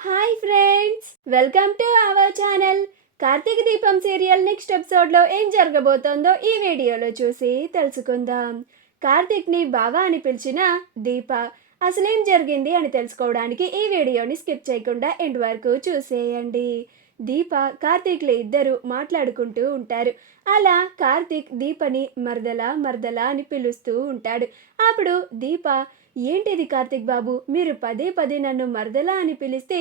Hi friends, welcome to our channel. Karthika Deepam serial next ఎపిసోడ్లో ఏం జరగబోతోందో ఈ వీడియోలో చూసి తెలుసుకుందాం. కార్తీక్ని బావా అని పిలిచిన దీప అసలేం జరిగింది అని తెలుసుకోవడానికి ఈ వీడియోని స్కిప్ చేయకుండా ఎండ్ వరకు చూసేయండి. దీప కార్తీక్లు ఇద్దరు మాట్లాడుకుంటూ ఉంటారు. అలా కార్తీక్ దీపని మరదలా మరదలా అని పిలుస్తూ ఉంటాడు. అప్పుడు దీప, ఏంటిది కార్తీక్ బాబు, మీరు పదే పదే నన్ను మరదలా అని పిలిస్తే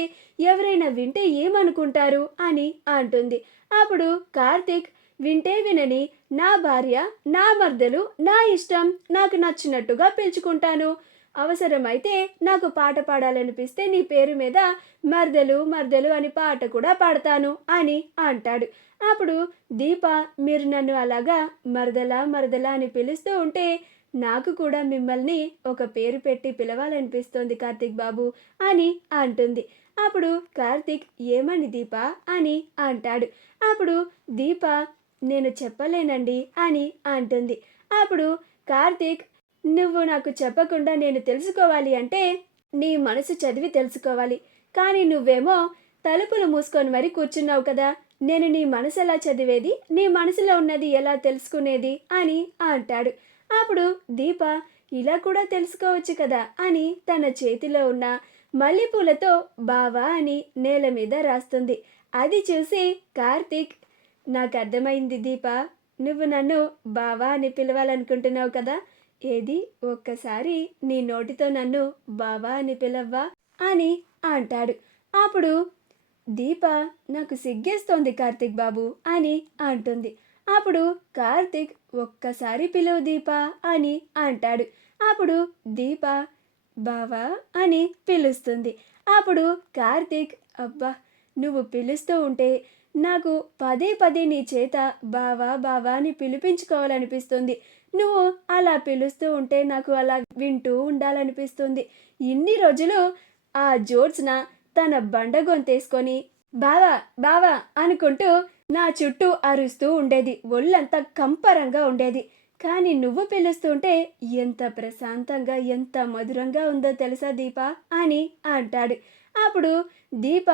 ఎవరైనా వింటే ఏమనుకుంటారు అని అంటుంది. అప్పుడు కార్తీక్, వింటే వినని, నా భార్య, నా మర్దలు, నా ఇష్టం, నాకు నచ్చినట్టుగా పిలుచుకుంటాను. అవసరమైతే నాకు పాట పాడాలనిపిస్తే నీ పేరు మీద మర్దలు మర్దలు అని పాట కూడా పాడతాను అని అంటాడు. అప్పుడు దీప, మీరు నన్ను అలాగా మరదలా మరదలా అని పిలుస్తూ ఉంటే నాకు కూడా మిమ్మల్ని ఒక పేరు పెట్టి పిలవాలనిపిస్తోంది కార్తీక్ బాబు అని అంటుంది. అప్పుడు కార్తీక్, ఏమని దీప అని అంటాడు. అప్పుడు దీప, నేను చెప్పలేనండి అని అంటుంది. అప్పుడు కార్తీక్, నువ్వు నాకు చెప్పకుండా నేను తెలుసుకోవాలి అంటే నీ మనసు చదివి తెలుసుకోవాలి. కానీ నువ్వేమో తలుపులు మూసుకొని మరీ కూర్చున్నావు కదా, నేను నీ మనసు ఎలా చదివేది, నీ మనసులో ఉన్నది ఎలా తెలుసుకునేది అని అంటాడు. అప్పుడు దీప, ఇలా కూడా తెలుసుకోవచ్చు కదా అని తన చేతిలో ఉన్న మల్లెపూలతో బావా అని నేల మీద రాస్తుంది. అది చూసి కార్తీక్, నాకు అర్థమైంది దీప, నువ్వు నన్ను బావా అని పిలవాలనుకుంటున్నావు కదా, ఏది ఒక్కసారి నీ నోటితో నన్ను బావా అని పిలవ్వా అని అంటాడు. అప్పుడు దీప, నాకు సిగ్గేస్తోంది కార్తీక్ బాబు అని అంటుంది. అప్పుడు కార్తీక్, ఒక్కసారి పిలువు దీప అని అంటాడు. అప్పుడు దీప బావా అని పిలుస్తుంది. అప్పుడు కార్తీక్, అబ్బా, నువ్వు పిలుస్తూ ఉంటే నాకు పదే పదే నీ చేత బావా బావా అని పిలిపించుకోవాలనిపిస్తుంది. నువ్వు అలా పిలుస్తూ ఉంటే నాకు అలా వింటూ ఉండాలనిపిస్తుంది. ఇన్ని రోజులు ఆ జ్యోత్స్న తన బండ గొంతేసుకొని బావా బావా అనుకుంటూ నా చుట్టూ అరుస్తూ ఉండేది, ఒళ్ళంతా కంపరంగా ఉండేది. కానీ నువ్వు పిలుస్తుంటే ఎంత ప్రశాంతంగా ఎంత మధురంగా ఉందో తెలుసా దీప అని అంటాడు. అప్పుడు దీప,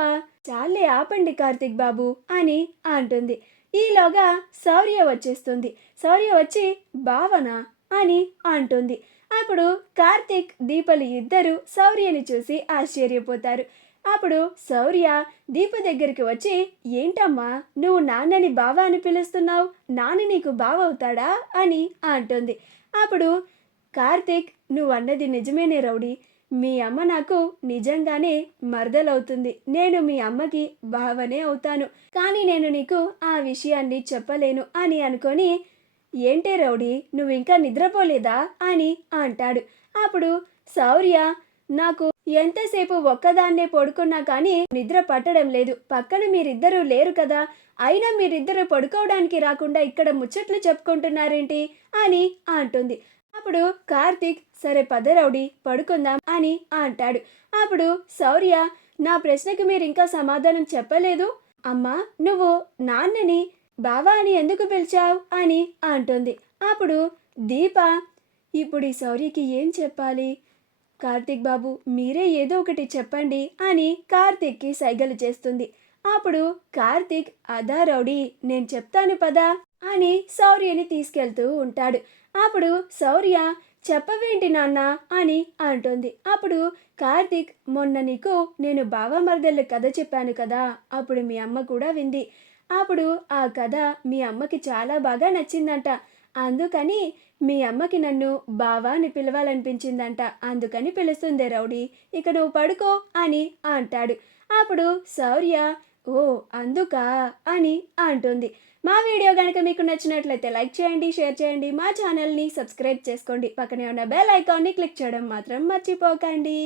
చాలే ఆపండి కార్తీక్ బాబు అని అంటుంది. ఈలోగా శౌర్య వచ్చేస్తుంది. శౌర్య వచ్చి బావనా అని అంటుంది. అప్పుడు కార్తీక్ దీపలు ఇద్దరు శౌర్యని చూసి ఆశ్చర్యపోతారు. అప్పుడు శౌర్య దీప దగ్గరికి వచ్చి, ఏంటమ్మా నువ్వు నాన్నని బావ అని పిలుస్తున్నావు, నాన్న నీకు బావ అవుతాడా అని అంటుంది. అప్పుడు కార్తీక్, నువ్వు అన్నది నిజమేనే రౌడీ, మీ అమ్మ నాకు నిజంగానే మరదలవుతుంది. నేను మీ అమ్మకి బావనే అవుతాను. కానీ నేను నీకు ఆ విషయాన్ని చెప్పలేను అని అనుకొని, ఏంటే రౌడీ, నువ్వు ఇంకా నిద్రపోలేదా అని అంటాడు. అప్పుడు శౌర్య, నాకు ఎంతసేపు ఒక్కదాన్నే పడుకున్నా కానీ నిద్ర పట్టడం లేదు. పక్కన మీరిద్దరూ లేరు కదా, అయినా మీరిద్దరూ పడుకోవడానికి రాకుండా ఇక్కడ ముచ్చట్లు చెప్పుకుంటున్నారేంటి అని అంటుంది. అప్పుడు కార్తీక్, సరే పద రౌడీ పడుకుందాం అని అంటాడు. అప్పుడు శౌర్య, నా ప్రశ్నకి మీరు ఇంకా సమాధానం చెప్పలేదు. అమ్మా, నువ్వు నాన్నని బావా అని ఎందుకు పిలిచావు అని అంటుంది. అప్పుడు దీప, ఇప్పుడు ఈ శౌర్యకి ఏం చెప్పాలి, కార్తీక్ బాబు మీరే ఏదో ఒకటి చెప్పండి అని కార్తీక్కి సైగలు చేస్తుంది. అప్పుడు కార్తీక్, అదా రౌడీ, నేను చెప్తాను పదా అని శౌర్యని తీసుకెళ్తూ ఉంటాడు. అప్పుడు శౌర్య, చెప్పవేంటి నాన్న అని అంటుంది. అప్పుడు కార్తీక్, మొన్న నీకు నేను బావ మరదళ్ళ కథ చెప్పాను కదా, అప్పుడు మీ అమ్మ కూడా వింది. అప్పుడు ఆ కథ మీ అమ్మకి చాలా బాగా నచ్చిందంట. అందుకని మీ అమ్మకి నన్ను బావా అని పిలవాలనిపించిందంట. అందుకని పిలుస్తుంది రౌడీ, ఇక నువ్వు పడుకో అని అంటాడు. అప్పుడు శౌర్య, ఓ అందుకా అని అంటుంది. మా వీడియో కనుక మీకు నచ్చినట్లయితే లైక్ చేయండి, షేర్ చేయండి, మా ఛానల్ని సబ్స్క్రైబ్ చేసుకోండి. పక్కనే ఉన్న బెల్ ఐకాన్ని క్లిక్ చేయడం మాత్రం మర్చిపోకండి.